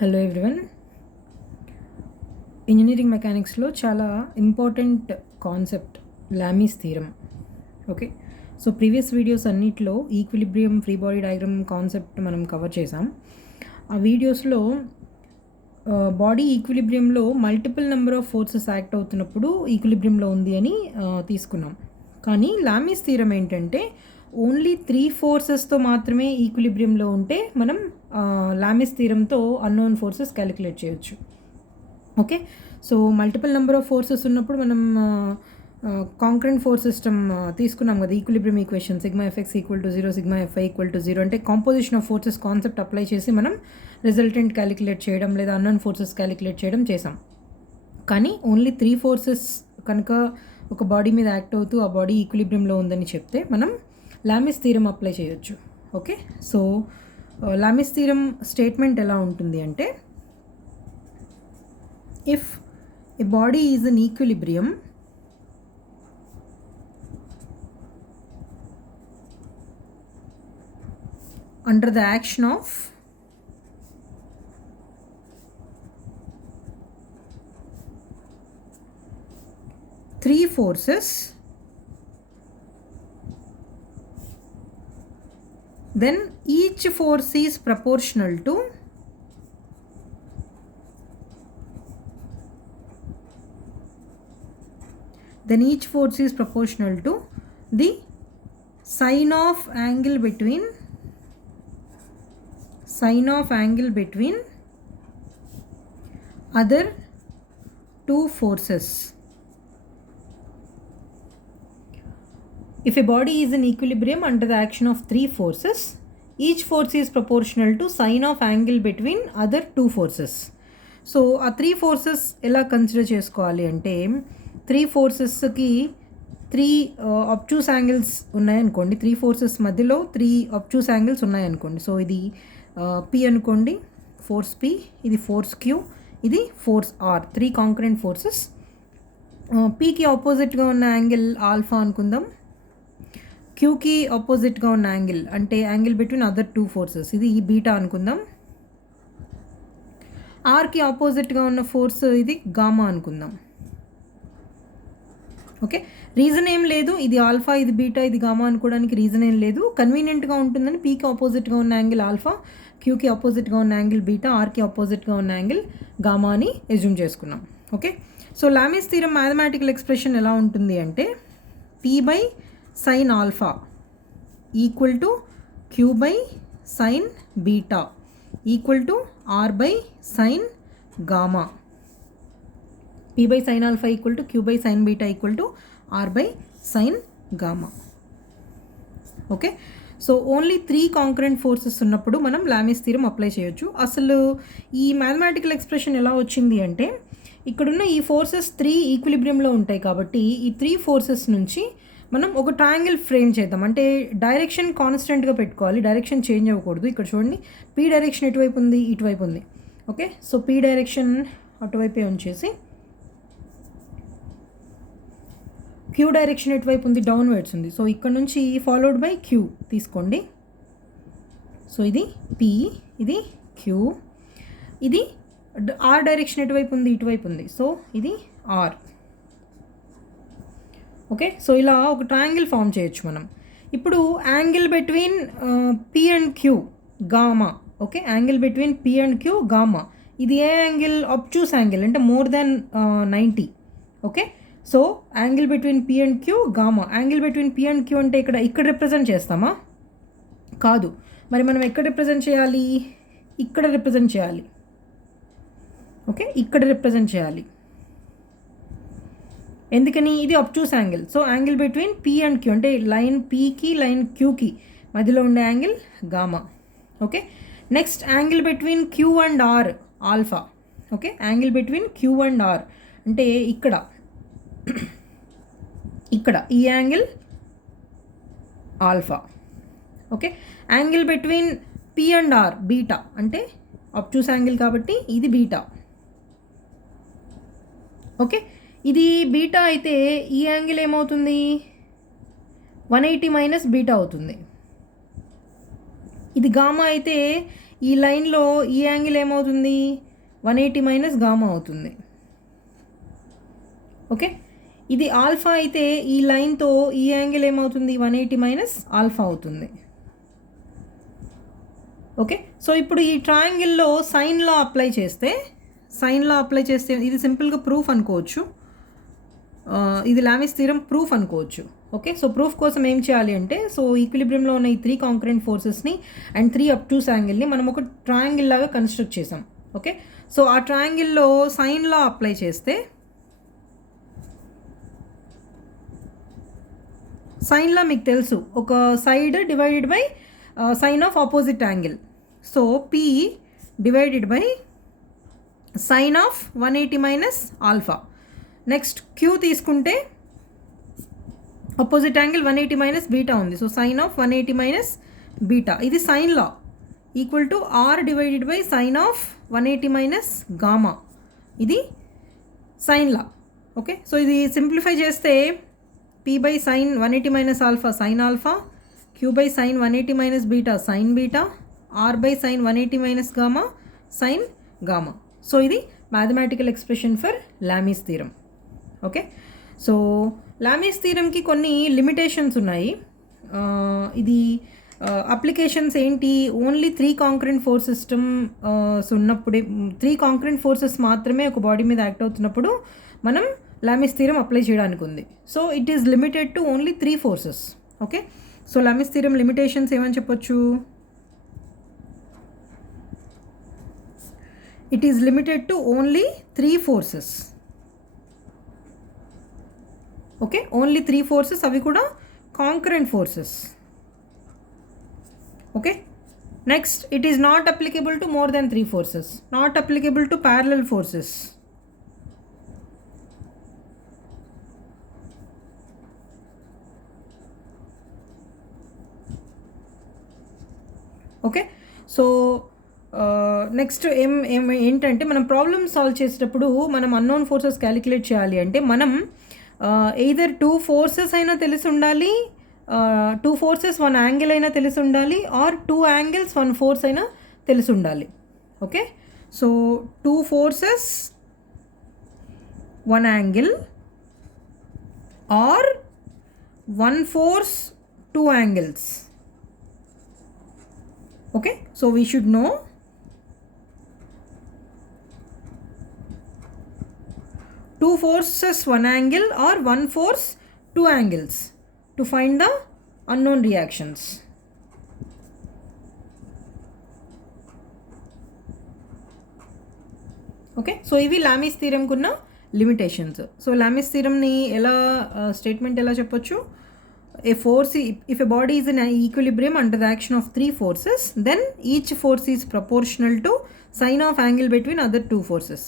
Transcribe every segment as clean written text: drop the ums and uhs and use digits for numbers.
Hello everyone. Engineering మెకానిక్స్లో చాలా important concept Lami's theorem. Okay, so previous videos అన్నిట్లో equilibrium, free body diagram concept మనం cover చేసాం. ఆ వీడియోస్లో బాడీ ఈక్విలిబ్రియంలో multiple number of forces act అవుతున్నప్పుడు ఈక్విలిబ్రియంలో ఉంది అని తీసుకున్నాం. కానీ లామీస్ థీరం ఏంటంటే ఓన్లీ 3 ఫోర్సెస్తో మాత్రమే ఈక్విలిబ్రియంలో ఉంటే మనం లామీస్ థీరంతో అన్నోన్ ఫోర్సెస్ క్యాలిక్యులేట్ చేయొచ్చు. Okay, so multiple number of forces ఉన్నప్పుడు మనం కాంక్రెంట్ ఫోర్స్ సిస్టమ్ తీసుకున్నాం కదా, equilibrium equation sigma FX equal to 0, sigma FY equal to 0 అంటే composition of forces concept apply చేసి మనం రిజల్టెంట్ క్యాలిక్యులేట్ చేయడం లేదా అన్నోన్ ఫోర్సెస్ క్యాలిక్యులేట్ చేయడం చేసాం. కానీ ఓన్లీ 3 ఫోర్సెస్ కనుక ఒక బాడీ మీద యాక్ట్ అవుతూ ఆ బాడీ ఈక్విలిబ్రియంలో ఉందని చెప్తే మనం లామీస్ థీరం అప్లై చేయొచ్చు. Okay, so Lami's theorem statement ఎలా ఉంటుంది అంటే, if a body is an equilibrium under the action of three forces, then each force is proportional to the sine of angle between other two forces. If a body is in equilibrium under the action of 3 forces, each force is proportional to sine of angle between other two forces. So ఆ 3 forces ఎలా consider చేసుకోవాలి అంటే, 3 ఫోర్సెస్కి 3 obtuse angles ఉన్నాయనుకోండి. 3 forces మధ్యలో 3 obtuse angles ఉన్నాయనుకోండి. So ఇది P అనుకోండి, force P, ఇది ఫోర్స్ క్యూ, ఇది ఫోర్స్ ఆర్. 3 concurrent forces. పీకి ఆపోజిట్గా ఉన్న యాంగిల్ ఆల్ఫా అనుకుందాం, క్యూకి ఆపోజిట్గా ఉన్న యాంగిల్ అంటే యాంగిల్ బిట్వీన్ అదర్ 2 ఫోర్సెస్ ఇది బీటా అనుకుందాం. ఆర్కి ఆపోజిట్గా ఉన్న ఫోర్స్ ఇది గామా అనుకుందాం. ఓకే, రీజన్ ఏం లేదు, ఇది ఆల్ఫా, ఇది బీటా, ఇది గామా అనుకోవడానికి రీజన్ ఏం లేదు. కన్వీనియంట్గా ఉంటుందని పీకి ఆపోజిట్గా ఉన్న యాంగిల్ ఆల్ఫా, క్యూకి ఆపోజిట్గా ఉన్న యాంగిల్ బీటా, ఆర్కి ఆపోజిట్గా ఉన్న యాంగిల్ గామా అని ఎజ్యూమ్ చేసుకున్నాం. Okay, so Lami's theorem mathematical expression ఎలా ఉంటుంది అంటే, P by sine alpha equal to Q by sine beta equal to R by sine gamma. P by sine alpha equal to Q by sine beta equal to R by sine gamma. Okay, so only 3 concurrent forces ఉన్నప్పుడు మనం లామీస్ theorem apply చేయొచ్చు. అసలు ఈ mathematical expression ఎలా వచ్చింది అంటే, ఇక్కడున్న ఈ ఫోర్సెస్ 3 ఈక్విలిబ్రియంలో ఉంటాయి కాబట్టి ఈ 3 ఫోర్సెస్ నుంచి మనం ఒక ట్రయాంగిల్ ఫ్రేమ్ చేద్దాం. అంటే డైరెక్షన్ కాన్స్టెంట్గా పెట్టుకోవాలి, డైరెక్షన్ చేంజ్ అవ్వకూడదు. ఇక్కడ చూడండి, పీ డైరెక్షన్ ఎటువైపు ఉంది, ఇటువైపు ఉంది. ఓకే, సో పీ డైరెక్షన్ అటువైపే ఉంచేసి, క్యూ డైరెక్షన్ ఎటువైపు ఉంది, డౌన్వర్డ్స్ ఉంది. సో ఇక్కడ నుంచి ఫాలోడ్ బై క్యూ తీసుకోండి. సో ఇది పీ, ఇది క్యూ, ఇది ఆర్ డైరెక్షన్ ఎటువైపు ఉంది, ఇటువైపు ఉంది. సో ఇది ఆర్. ఓకే, సో ఇలా ఒక ట్రయాంగిల్ ఫామ్ చేయొచ్చు మనం. ఇప్పుడు angle between P and Q gamma. Okay, angle between P and Q gamma. ఇది ఏ యాంగిల్? అబ్ట్యూస్ యాంగిల్ అంటే more than 90. Okay, so angle between P and Q gamma. Angle between P and Q అంటే ఇక్కడ represent చేస్తామా? కాదు. మరి మనం ఎక్కడ రిప్రజెంట్ చేయాలి? ఇక్కడ రిప్రజెంట్ చేయాలి. ఓకే, ఇక్కడ రిప్రజెంట్ చేయాలి. ఎందుకని? ఇది obtuse angle. So angle between P and Q అంటే లైన్ పీకి లైన్ క్యూకి మధ్యలో ఉండే angle gamma. Okay, next angle between Q and R alpha. Okay, angle between Q and R అంటే ఇక్కడ ఈ angle alpha. Okay, angle between P and R beta అంటే obtuse angle కాబట్టి ఇది బీటా. ఓకే, ఇది బీటా అయితే ఈ యాంగిల్ ఏమవుతుంది? 180 మైనస్ బీటా అవుతుంది. ఇది గామా అయితే ఈ లైన్లో ఈ యాంగిల్ ఏమవుతుంది, 180 మైనస్ గామా అవుతుంది. ఓకే, ఇది ఆల్ఫా అయితే ఈ లైన్తో ఈ యాంగిల్ ఏమవుతుంది, 180 మైనస్ ఆల్ఫా అవుతుంది. ఓకే, సో ఇప్పుడు ఈ ట్రయాంగిల్లో సైన్ లా అప్లై చేస్తే ఇది సింపుల్గా ప్రూఫ్ అనుకోవచ్చు, ఇది లామిస్ థీరం ప్రూఫ్ అనుకోవచ్చు. ఓకే, సో ప్రూఫ్ కోసం ఏం చేయాలి అంటే, సో ఈక్విలిబ్రియంలో ఉన్న ఈ 3 కాంకరెంట్ ఫోర్సెస్ని అండ్ 3 అబ్ట్యూస్ యాంగిల్ని మనం ఒక ట్రయాంగిల్ లాగా కన్స్ట్రక్ట్ చేసాం. ఓకే, సో ఆ ట్రయాంగిల్లో సైన్ లా అప్లై చేస్తే సైన్ లా మీకు తెలుసు, ఒక side divided by sine of opposite angle. So P divided by sine of 180 minus alpha. Next Q తీసుకుంటే ఆపోజిట్ యాంగిల్ 180 మైనస్ బీటా ఉంది. So sine of 180 minus beta, ఇది sine law equal to R divided by sine of 180 minus gamma, ఇది sine law. Okay, so ఇది simplify చేస్తే P by sine 180 minus alpha sine alpha, Q by sine 180 minus beta sine beta, R by sine 180 minus gamma sine gamma. So ఇది mathematical expression for Lami's theorem. Okay, so Lami's థీరంకి కొన్ని limitations ఉన్నాయి. ఇది applications ఏంటి, only 3 concurrent force systems ఉన్నప్పుడే 3 concurrent forces మాత్రమే ఒక body మీద యాక్ట్ అవుతున్నప్పుడు మనం లామిస్ థీరం అప్లై చేయడానికి ఉంది. So it is limited to only 3 forces. Okay, so Lami's theorem limitations ఏమని చెప్పొచ్చు, it is limited to only 3 forces. Okay, only 3 forces, అవి కూడా concurrent forces. Okay, next it is not applicable to more than 3 forces, not applicable to parallel forces. Okay, so next ఏంటంటే మనం problem solve చేసేటప్పుడు మనం unknown forces calculate చేయాలి అంటే మనం either 2 forces అయినా తెలిసి ఉండాలి, 2 ఫోర్సెస్ 1 యాంగిల్ అయినా తెలిసి ఉండాలి, ఆర్ 2 యాంగిల్స్ 1 ఫోర్స్ అయినా తెలిసి ఉండాలి. Okay, so 2 forces 1 angle or 1 force 2 angles. Okay, so we should know 2 forces 1 angle or 1 force 2 angles to find the unknown reactions. Okay, so ఇవి లామిస్ థీరం కున్న limitations. So Lami's థీరంని ఎలా statement ఎలా చెప్పొచ్చు, a force, if a body is in an equilibrium under the action of 3 forces, then each force is proportional to sine of angle between other 2 forces.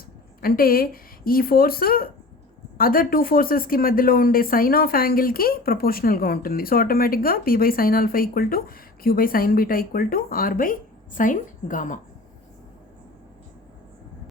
అంటే ఈ force other 2 ఫోర్సెస్కి మధ్యలో ఉండే sign of యాంగిల్కి ప్రపోర్షనల్గా ఉంటుంది. సో ఆటోమేటిక్గా P by sine alpha equal to Q by sine beta equal to R by sine gamma.